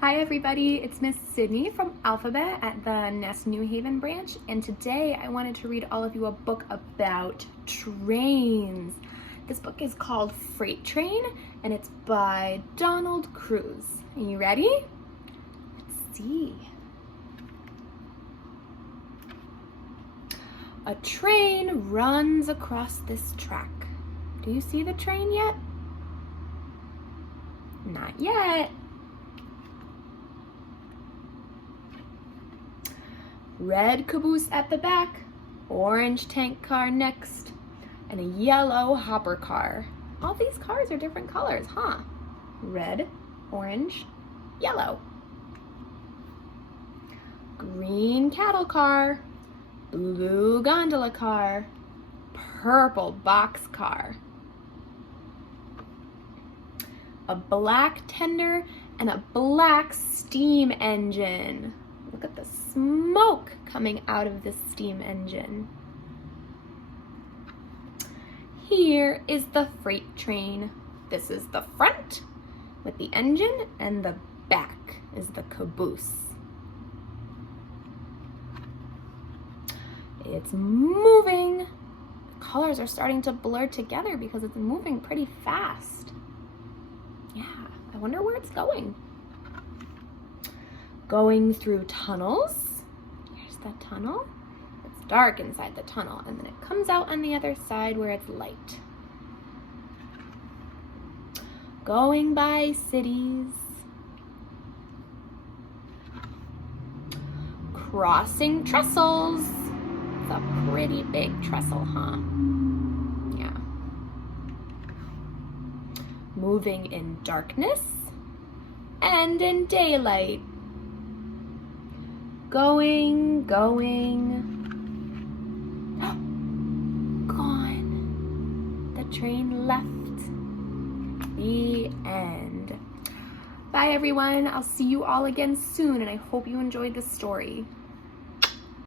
Hi everybody, it's Miss Sydney from Alphabet at the Nest New Haven branch, and today I wanted to read all of you a book about trains. This book is called Freight Train, and it's by Donald Cruz. Are you ready? Let's see. A train runs across this track. Do you see the train yet? Not yet. Red caboose at the back, orange tank car next, and a yellow hopper car. All these cars are different colors, huh? Red, orange, yellow. Green cattle car, blue gondola car, purple box car. A black tender and a black steam engine. Look at the smoke coming out of this steam engine. Here is the freight train. This is the front with the engine, and the back is the caboose. It's moving. The colors are starting to blur together because it's moving pretty fast. Yeah, I wonder where it's going. Going through tunnels. Here's the tunnel. It's dark inside the tunnel, and then it comes out on the other side where it's light. Going by cities. Crossing trestles. It's a pretty big trestle, huh? Yeah. Moving in darkness and in daylight. Going. Gone. The train left. The end. Bye everyone. I'll see you all again soon, and I hope you enjoyed this story.